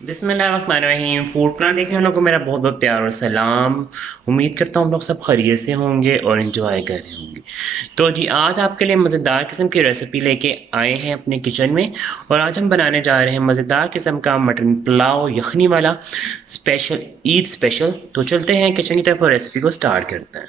बिस्मिल्लाहिर्रहमानिर्रहीम। Food plan देखने वालों को मेरा बहुत बहुत प्यार और सलाम। उम्मीद करता हूँ हम लोग सब खैरियत से होंगे और इन्जॉय कर रहे होंगे। तो जी आज आपके लिए मज़ेदार किस्म की रेसिपी लेके आए हैं अपने किचन में। और आज हम बनाने जा रहे हैं मज़ेदार किस्म का मटन पुलाव यखनी वाला स्पेशल, ईद स्पेशल। तो चलते हैं किचन की तरफ और रेसिपी को स्टार्ट करते हैं।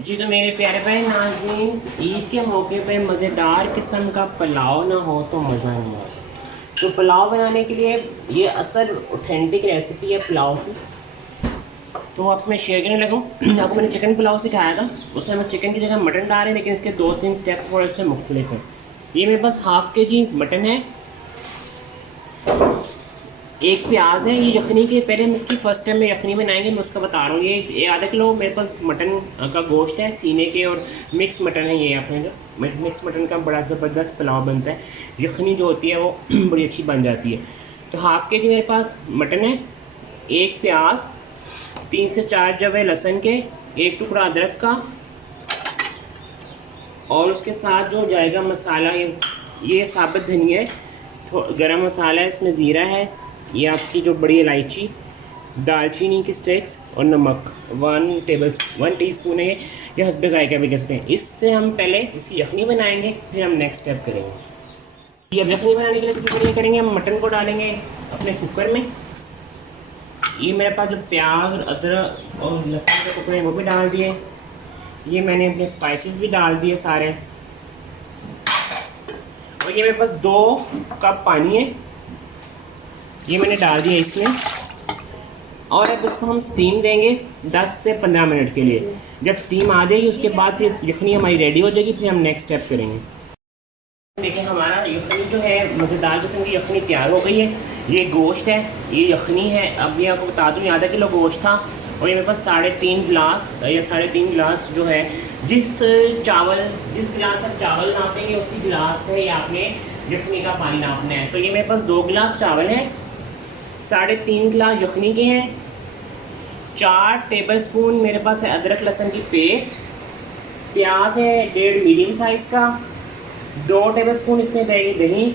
जी तो मेरे प्यारे भाई नाज़रीन, ईद के मौके पे मज़ेदार किस्म का पुलाव ना हो तो मज़ा नहीं आता। तो पुलाव बनाने के लिए ये असल ऑथेंटिक रेसिपी है पुलाव की। तो आपसे मैं शेयर करने लगा हूँ। आपको मैंने चिकन पुलाव सिखाया था, उसमें हम चिकन की जगह मटन डाल रहे हैं, लेकिन इसके 2-3 स्टेप थोड़े से मुख्तलिफ हैं। ये मेरे पास हाफ़ के जी मटन है, एक प्याज है। ये यखनी के पहले हम इसकी फ़र्स्ट टाइम में यखनी बनाएंगे, मैं उसका बता रहा हूँ। ये आधा किलो मेरे पास मटन का गोश्त है, सीने के, और मिक्स मटन है। ये अपने जो मिक्स मटन का बड़ा ज़बरदस्त पुलाव बनता है। यखनी जो होती है वो बड़ी अच्छी बन जाती है। तो हाफ़ के जी मेरे पास मटन है, एक प्याज, 3 से 4 जवे लहसुन के, एक टुकड़ा अदरक का, और उसके साथ जो जाएगा मसाला, ये साबुत धनिया है, गरम मसाला है, इसमें ज़ीरा है, ये आपकी जो बड़ी इलायची, दालचीनी की स्टिक्स, और नमक 1 टीस्पून है। ये हस्बे जायका भी कह सकते हैं। इससे हम पहले इसकी यखनी बनाएंगे, फिर हम नेक्स्ट स्टेप करेंगे। ये अब यखनी बनाने के लिए सबसे पहले करेंगे, हम मटन को डालेंगे अपने कुकर में। ये मेरे पास जो प्याज और अदरक और लहसुन के टुकड़े हैं वो भी डाल दिए। ये मैंने अपने स्पाइसेस भी डाल दिए सारे। और ये मेरे पास 2 कप पानी है, ये मैंने डाल दिया इसमें। और अब इसको हम स्टीम देंगे 10 से 15 मिनट के लिए। जब स्टीम आ जाएगी उसके बाद फिर यखनी हमारी रेडी हो जाएगी, फिर हम नेक्स्ट स्टेप करेंगे। देखिए हमारा यखनी जो है मज़ेदार किस्म की यखनी तैयार हो गई है। ये गोश्त है, ये यखनी है। अब ये आपको बता दूँ, आधा किलो गोश्त था, और ये मेरे पास 3.5 गिलास या 3.5 गिलास जो है, जिस गिलास आप चावल नापेंगे उसी गिलास से आपने यखनी का पानी नापना है। तो ये मेरे पास 2 गिलास चावल है, 3.5 गिलास यखनी के हैं, 4 टेबलस्पून मेरे पास है अदरक लहसुन की पेस्ट, प्याज है 1.5 मीडियम साइज़ का, 2 टेबलस्पून इसमें दही,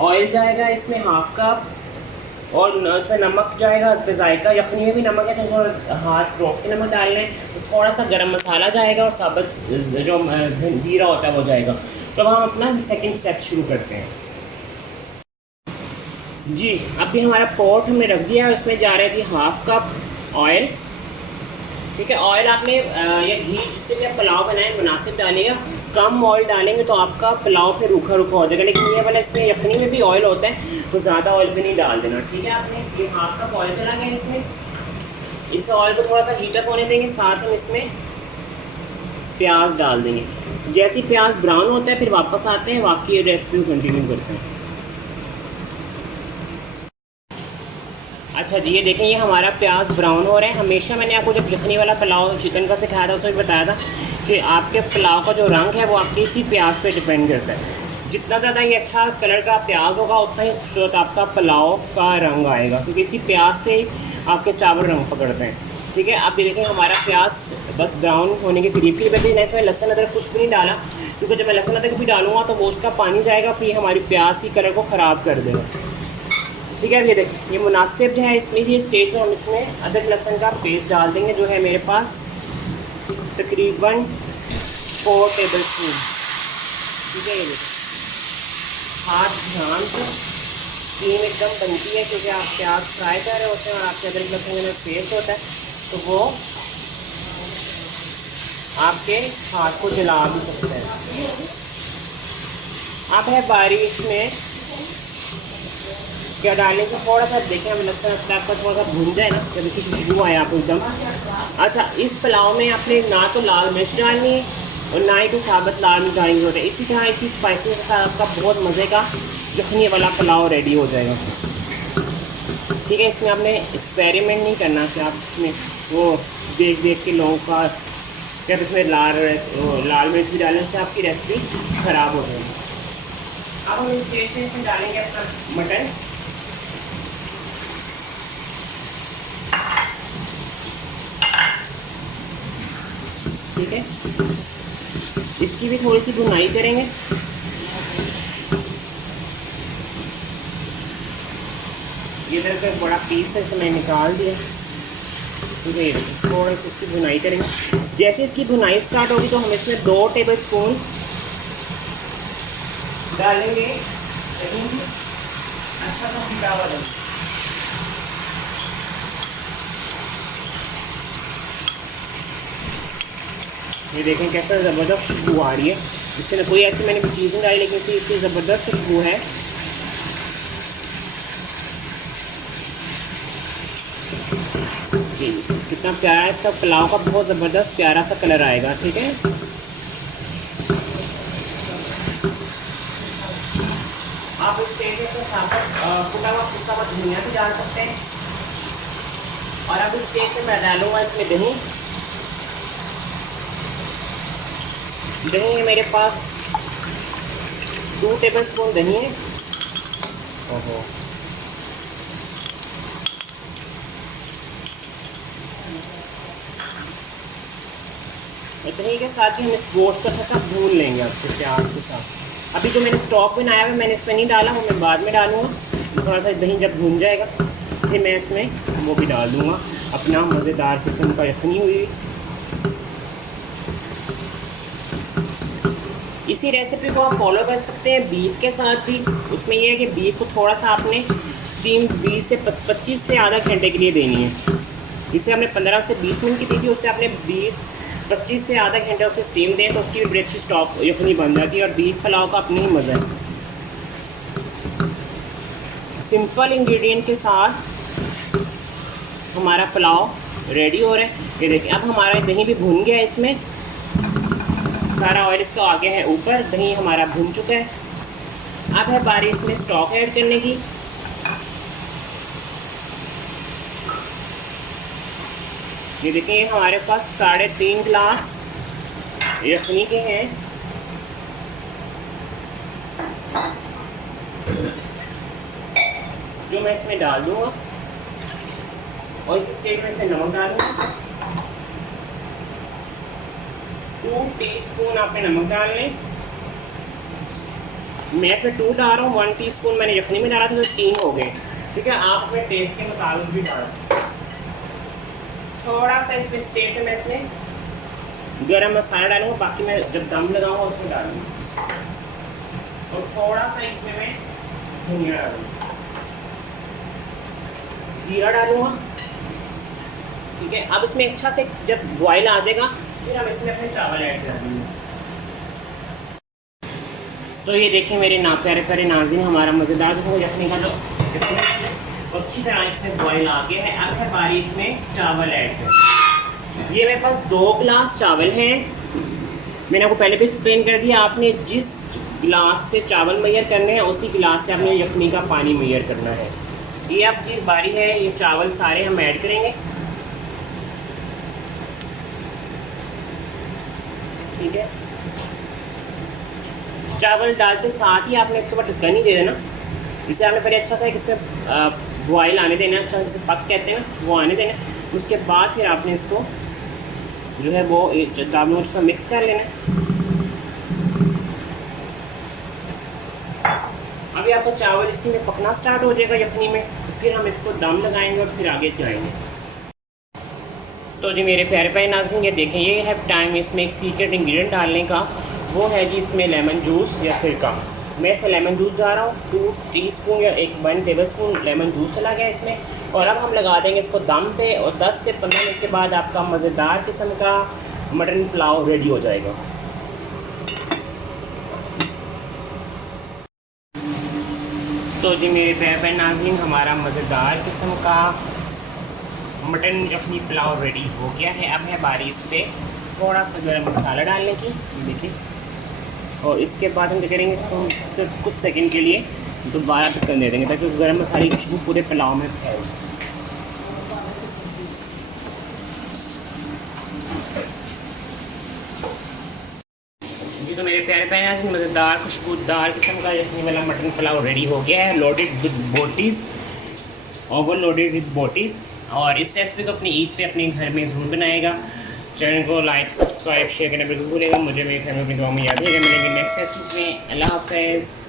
ऑयल जाएगा इसमें हाफ कप, और इसमें नमक जाएगा इस पर जायका। यखनी में भी नमक है तो थोड़ा हाथ रोक के नमक डालना है। तो थोड़ा सा गरम मसाला जाएगा, और साबुत जो ज़ीरा होता है वो जाएगा। तो अब हम अपना सेकंड स्टेप शुरू करते हैं। जी अभी हमारा पॉट हमने रख दिया है, और इसमें जा रहा है जी हाफ कप ऑयल। ठीक है, ऑयल आपने या घी जिससे भी आप पुलाव बनाएं मुनासिब डालिएगा। कम ऑयल डालेंगे तो आपका पुलाव फिर रूखा रूखा हो जाएगा, लेकिन ये वाला इसमें यखनी में भी ऑयल होता है, तो ज़्यादा ऑयल भी नहीं डाल देना। ठीक है, आपने ये हाफ कप ऑयल चला गया इसमें। इस ऑयल को थोड़ा सा हीटअप होने देंगे, साथ हम इसमें प्याज डाल देंगे। जैसे प्याज ब्राउन होता है फिर वापस आते हैं, बाकी रेसिपी कंटिन्यू करते हैं। अच्छा जी, ये देखें, ये हमारा प्याज ब्राउन हो रहा है। हमेशा मैंने आपको जब यखनी वाला पुलाव चिकन का सिखाया था उसमें भी बताया था कि आपके पुलाव का जो रंग है वो आपके इसी प्याज पे डिपेंड करता है। जितना ज़्यादा ये अच्छा कलर का प्याज होगा उतना ही खूबसूरत आपका पुलाव का रंग आएगा, क्योंकि इसी प्याज से आपके चावल रंग पकड़ते हैं। ठीक है, आप ये देखें हमारा प्याज बस ब्राउन होने के करीब की वजह से इसमें लहसुन अदरक कुछ भी नहीं डाला, क्योंकि जब मैं लहसुन अदरक भी डालूंगा तो वो उसका पानी जाएगा, फिर हमारी प्याज की कलर को ख़राब कर देगा। ठीक है, ये देखिए ये मुनासिब जो है इसमें, ये स्टेज में हम इसमें अदरक लहसुन का पेस्ट डाल देंगे, जो है मेरे पास तकरीबन 4 टेबलस्पून। ठीक है, ये देखिए हाथ ध्यान से, स्टीम एकदम बनती है क्योंकि आप प्याज फ्राई कर रहे होते हैं और आपके अदरक लहसुन में पेस्ट होता है, तो वो आपके हाथ को जला भी सकता है। आप है बारिश में क्या डालने से थोड़ा सा देखें, हमें लगता है आपका थोड़ा सा भून जाए ना, जब इसकी खुशबू आए आपको एकदम। अच्छा, इस पुलाव में आपने ना तो लाल मिर्च डालनी है और ना ही कोई साबुत लाल मिर्च डालनी होती है। इसी तरह इसी स्पाइसी के साथ आपका बहुत मज़े का यखनी वाला पुलाव रेडी हो जाएगा। ठीक है, इसमें आपने एक्सपेरिमेंट नहीं करना कि आप इसमें वो देख देख के लोगों का, जब इसमें लाल मिर्च भी डालने से आपकी रेसिपी ख़राब हो जाएगी। अब हम इस स्टेज में डालेंगे अपना मटन। ठीक है, इसकी भी थोड़ी सी भुनाई करेंगे। ये इधर का बड़ा पीस है, इसे मैं निकाल दिया। ठीक है, थोड़ा सी इसकी भुनाई करेंगे। जैसे इसकी भुनाई स्टार्ट होगी तो हम इसमें 2 टेबल स्पून डालेंगे अच्छा सा पिटा हुआ दही। ये देखें कैसा ज़बरदस्त खुशबू आ रही है। इसके अंदर कोई ऐसी मैंने कोई चीज़ नहीं डाली, लेकिन इसकी ज़बरदस्त खुशबू है। कितना प्यारा इसका पुलाव का बहुत ज़बरदस्त प्यारा सा कलर आएगा। ठीक है, आप इस स्टेज में फुटा हुआ पिसा हुआ धनिया भी डाल सकते हैं। और अब इस स्टेज में मैं डालूंगा इसमें दही। दही है मेरे पास 2 टेबल स्पून दही है। ओहो, दही के साथ ही हम इस गोश्त का थोड़ा भून लेंगे आपके प्याज के साथ। अभी जो मैंने स्टॉक बनाया है मैंने इसमें नहीं डाला, वो मैं बाद में डालूँगा। थोड़ा सा दही जब भून जाएगा फिर मैं इसमें वो भी डाल दूँगा, अपना मज़ेदार किस्म का यखनी हुई। इसी रेसिपी को आप फॉलो कर सकते हैं बीफ के साथ भी। उसमें यह है कि बीफ को थोड़ा सा आपने स्टीम 20 से 25 से आधा घंटे के लिए देनी है। इसे हमने 15 से 20 मिनट की दी थी, उससे आपने 20-25 से आधा घंटा उसे स्टीम दें तो उसकी भी बड़ी अच्छी स्टॉक यखनी बन जाती है। और बीफ पुलाव का अपनी ही मज़ा है। सिंपल इंग्रेडिएंट के साथ हमारा पुलाव रेडी हो रहा है। ये देखिए, अब हमारा दही भी भुन गया है, इसमें सारा ऑयल इसका आ गया है ऊपर, दही हमारा भुन चुका है। अब है बारी इसमें स्टॉक ऐड करने की। ये देखिए, हमारे पास 3.5 गिलास यखनी के हैं। जो मैं इसमें डाल दूँगा और इस स्टेज में इसमें नमक डालूँगा। 2 टीस्पून आपने नमक डालने। मैं इसमें 2 डाल रहा हूँ, 1 टीस्पून मैंने यखनी में डाला था तो 3 हो गए। ठीक है, आप अपने टेस्ट के मुताबिक भी डाल सकते हैं। थोड़ा सा इसमें स्टेज में इसमें गरम मसाला डालूँगा, बाकी मैं जब दम लगाऊंगा उसमें डालूँगा। और थोड़ा सा इसमें मैं धनिया डालूँगा, जीरा डालूँगा। ठीक है, अब इसमें अच्छा से जब बॉयल आ जाएगा फिर हम इसमें अपने चावल ऐड कर देंगे। तो ये देखिए मेरे प्यारे प्यारे नाज़रीन, हमारा मज़ेदार यखनी का जो अच्छी तरह इसमें बॉयल आ गया है। अब है बारी इसमें चावल ऐड कर। ये मेरे पास 2 गिलास चावल हैं। मैंने आपको पहले भी एक्सप्लेन कर दिया, आपने जिस गिलास से चावल मैयर करने हैं उसी गिलास से आपने यखनी का पानी मैयर करना है। ये आपकी बारी है, ये चावल सारे हम ऐड करेंगे। ठीक है, चावल डालते साथ ही आपने इसके ऊपर ढक्कन ही दे देना। इसे आपने पहले अच्छा सा इसमें बॉयल आने देना, अच्छा जिसे पक कहते हैं ना, वो आने देना। उसके बाद फिर आपने इसको जो है वो चावलों के साथ मिक्स कर लेना। अभी आपका चावल इसी में पकना स्टार्ट हो जाएगा यखनी में, फिर हम इसको दम लगाएंगे और फिर आगे जाएंगे। तो जी मेरे प्यारे प्यारे नाज़रीन, ये देखें, ये है टाइम इसमें एक सीक्रेट इंग्रेडिएंट डालने का, वो है जी इसमें लेमन जूस या सिरका। मैं इसमें लेमन जूस डाल रहा हूँ, 2 टीस्पून या 1 टेबल स्पून लेमन जूस चला गया इसमें। और अब हम लगा देंगे इसको दम पे और 10 से 15 मिनट के बाद आपका मज़ेदार किस्म का मटन पुलाव रेडी हो जाएगा। तो जी मेरे प्यारे प्यारे नाज़रीन, हमारा मज़ेदार किस्म का मटन यखनी पुलाव रेडी हो गया है। अब है बारी इस पर थोड़ा सा गरम मसाला डालने की, देखिए। और इसके बाद हम क्या करेंगे, इसको हम सिर्फ कुछ सेकंड के लिए दोबारा ढक्कन दे देंगे ताकि गरम मसाले की खुशबू पूरे पुलाव में फैल। जी तो मेरे प्यारे प्यारे मज़ेदार खुशबूदार किस्म का यखनी वाला मटन पुलाव रेडी हो गया है, loaded with boties, over loaded with boties. और इस रेसिपी को अपनी ईद पे अपने घर में ज़रूर बनाएगा। चैनल को लाइक सब्सक्राइब शेयर करना बिल्कुल भूलेगा। मुझे मेरी फैमिली अपनी दुआ में याद है। मिलेंगे नेक्स्ट सेशन में। अल्लाह हाफ़िज़।